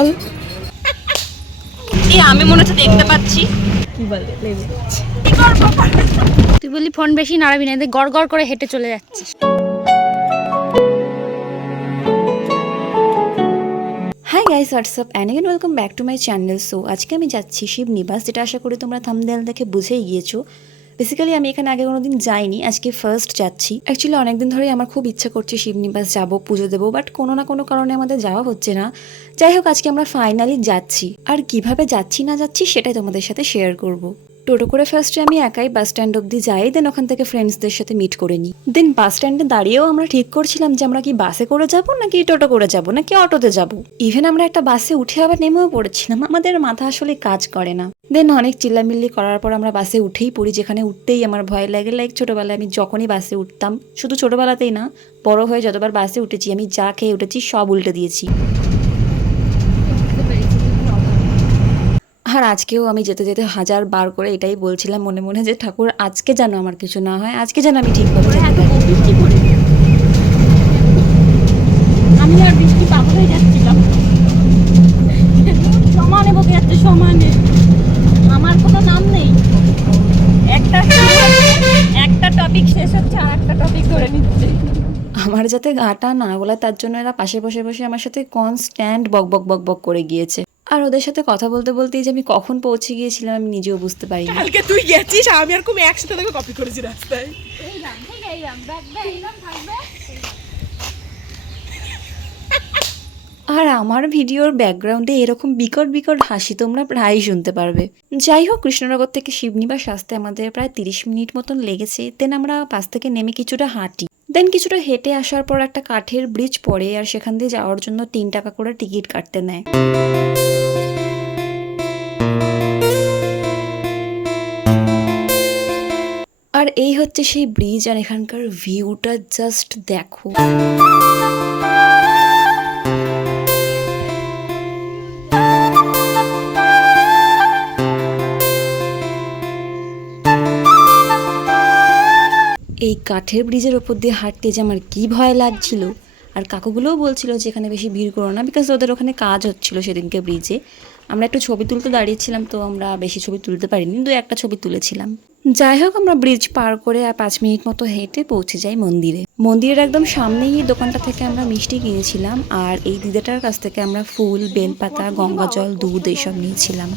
বল। আমি মনে হচ্ছে দেখতে পাচ্ছি। কি বলবে তুই বললি ফোন বেশি নাড়াবি না, গড় গড় করে হেঁটে চলে যাচ্ছিস। Hi guys, WhatsApp and again welcome back to my channel. So আজকে আমি যাচ্ছি শিবনিবাস, যেটা আশা করি তোমরা থাম্বনেল দেখে বুঝেই গিয়েছো। বেসিক্যালি আমি এখানে আগে কোনোদিন যাইনি, আজকে ফার্স্ট যাচ্ছি। অ্যাকচুয়ালি অনেকদিন ধরেই আমার খুব ইচ্ছা করছে শিবনিবাস যাবো, পুজো দেবো, বাট কোনো না কোনো কারণে আমাদের যাওয়া হচ্ছে না। যাই হোক, আজকে আমরা ফাইনালি যাচ্ছি। আর কিভাবে যাচ্ছি না যাচ্ছি সেটাই তোমাদের সাথে শেয়ার করব। টোটো করে ফার্স্টে আমি একাই বাস স্ট্যান্ড অব্দি যাই, দেন ওখান থেকে ফ্রেন্ডসদের সাথে মিট করে নিই। দেন বাস স্ট্যান্ডে দাঁড়িয়েও আমরা ঠিক করছিলাম যে আমরা কি বাসে করে যাব নাকি টোটো করে যাব নাকি অটোতে যাব। ইভেন আমরা একটা বাসে উঠে আবার নেমেও পড়েছিলাম, আমাদের মাথা আসলে কাজ করে না। দেন অনেক চিল্লামিল্লি করার পর আমরা বাসে উঠেই পড়ি, যেখানে উঠতেই আমার ভয় লাগে। লাইক ছোটোবেলায় আমি যখনই বাসে উঠতাম, শুধু ছোটোবেলাতেই না, বড় হয়ে যতবার বাসে উঠেছি আমি যা খেয়ে উঠেছি সব উল্টে দিয়েছি। আর আজকেও আমি যেতে যেতে 1000 বার করে এটাই বলছিলাম মনে মনে যে ঠাকুর আজকে যেন আমার কিছু না হয়, আজকে যেন আমি ঠিকভাবে যেতে পারি। আমি আর বৃষ্টি পাগল হয়ে যাচ্ছিলাম, সমানে বকে যাচ্ছে সমানে, আমার কোনো নাম নেই। একটা টপিক শেষ হচ্ছে আর একটা টপিক ধরে নিচ্ছে। আমার যাতে গাটা না গলায় তার জন্য এরা পাশে বসে বসে আমার সাথে কনস্ট্যান্ট বক বক বক বক করে গিয়েছে। আর ওদের সাথে কথা বলতে বলতেই যে আমি কখন পৌঁছে গিয়েছিলাম আমি নিজেও বুঝতে পারিনি। কালকে তুই গেছিস, আমি আর তুমি একসাথে তোকে কপি করেছি রাস্তায়। আর আমার ভিডিওর ব্যাকগ্রাউন্ডে এরকম বিকট বিকট হাসি তোমরা প্রায়ই শুনতে পারবে। যাই হোক, কৃষ্ণনগর থেকে শিবনিবাস আসতে আমাদের প্রায় 30 মিনিট মতন লেগেছে। দেন আমরা বাস থেকে নেমে কিছুটা হাঁটি। দেন কিছুটা হেঁটে আসার পর একটা কাঠের ব্রিজ পড়ে, আর সেখান দিয়ে যাওয়ার জন্য 3 টাকা করে টিকিট কাটতে নেয়। আর এই হচ্ছে সেই ব্রিজ, আর এখানকার ভিউটা জাস্ট দেখো। এই কাঠের ব্রিজের ওপর দিয়ে হাঁটতে যে আমার কি ভয় লাগছিল। আর কাকুগুলোও বলছিল যে এখানে বেশি ভিড় করো না, বিকজ ওদের ওখানে কাজ হচ্ছিল সেদিনকে ব্রিজে। আমরা একটু ছবি তুলতে দাঁড়িয়েছিলাম, তো আমরা বেশি ছবি তুলতে পারিনি, 2-1টা ছবি তুলেছিলাম। যাই হোক, আমরা ব্রিজ পার করে আর 5 মিনিট মতো হেঁটে পৌঁছে যাই মন্দিরে। মন্দিরের একদম সামনেই এই দোকানটা থেকে আমরা মিষ্টি কিনেছিলাম, আর এই দিদাটার কাছ থেকে আমরা ফুল, বেলপাতা, গঙ্গা জল, দুধ এইসব নিয়েছিলাম।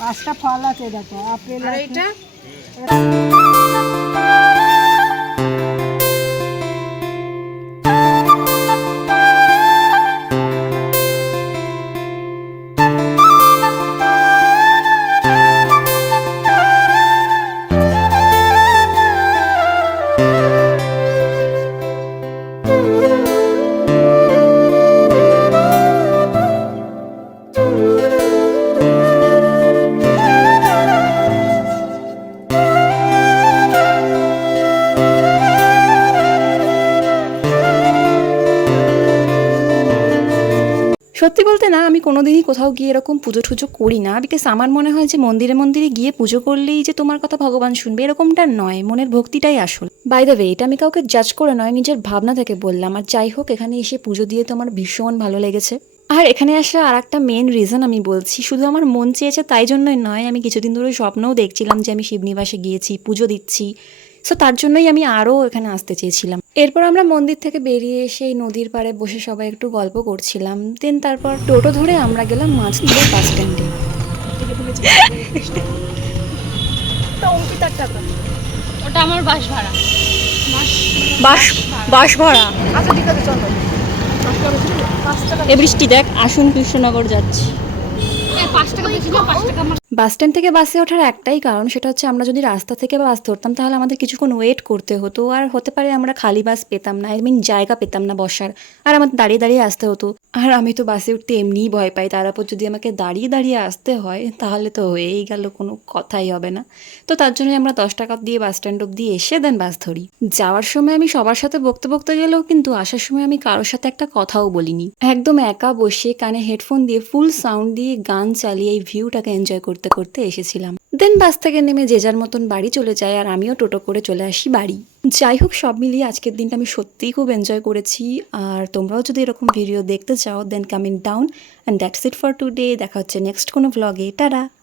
5টা ফল আছে, দেখো আপেল আর আছে। এটা সত্যি বলতে না, আমি কোনোদিনই কোথাও গিয়ে এরকম পুজো টুজো করি না, বিকজ আমার মনে হয় যে মন্দিরে মন্দিরে গিয়ে পুজো করলেই যে তোমার কথা ভগবান শুনবে এরকমটা নয়, মনের ভক্তিটাই আসল। বাই দ্য ওয়ে, এটা আমি কাউকে জাজ করে নয়, নিজের ভাবনা থেকে বললাম। আর যাই হোক, এখানে এসে পুজো দিয়ে তো আমার ভীষণ ভালো লেগেছে। আর এখানে আসা আর একটা মেন রিজন আমি বলছি, শুধু আমার মন চেয়েছে তাই জন্যই নয়, আমি কিছুদিন ধরে স্বপ্নও দেখছিলাম যে আমি শিবনিবাসে গিয়েছি, পুজো দিচ্ছি। সো তার জন্যই আমি আরও এখানে আসতে চেয়েছিলাম। এরপর আমরা মন্দির থেকে বেরিয়ে এসে এই নদীর পাড়ে বসে সবাই একটু গল্প করছিলাম। দেন তারপর টোটো ধরে আমরা গেলাম মাছদিঘি বাস স্ট্যান্ডে। ওটা আমার বাস ভাড়া। বাস ভাড়া। আচ্ছা ঠিক আছে, চলো। 5 টাকা এ বৃষ্টি দেখ, আসুন কৃষ্ণনগর যাচ্ছি। 5 টাকা বেশি না, 5 টাকা আমার। বাস স্ট্যান্ড থেকে বাসে ওঠার একটাই কারণ, সেটা হচ্ছে আমরা যদি রাস্তা থেকে বাস ধরতাম তাহলে আমাদের কিছুক্ষণ ওয়েট করতে হতো, আর হতে পারে আমরা খালি বাস পেতাম না, আই মিন জায়গা পেতাম না বসার, আর আমাদের দাঁড়িয়ে দাঁড়িয়ে আসতে হতো। আর আমি তো বাসে উঠতে এমনিই ভয় পাই, তার উপর যদি আমাকে দাঁড়িয়ে দাঁড়িয়ে আসতে হয় তাহলে তো হয়েই গেল, কোনো কথাই হবে না। তো তার জন্যই আমরা 10 টাকা দিয়ে বাস স্ট্যান্ড অব্দি এসে দেন বাস ধরি। যাওয়ার সময় আমি সবার সাথে বকতে বকতে গেলেও কিন্তু আসার সময় আমি কারোর সাথে একটা কথাও বলিনি। একদম একা বসে কানে হেডফোন দিয়ে ফুল সাউন্ড দিয়ে গান চালিয়ে এই ভিউটাকে এনজয় করছি। করতে করতে এসেছিলাম। দেন বাস থেকে নেমে যে যার মতন বাড়ি চলে যায় আর আমিও টোটো করে চলে আসি বাড়ি। যাই হোক, সব মিলিয়ে আজকের দিনটা আমি সত্যিই খুব এনজয় করেছি। আর তোমরাও যদি এরকম ভিডিও দেখতে চাও then comment down. And that's it for today. দেখা হচ্ছে নেক্সট কোনো ভ্লগে। টাটা।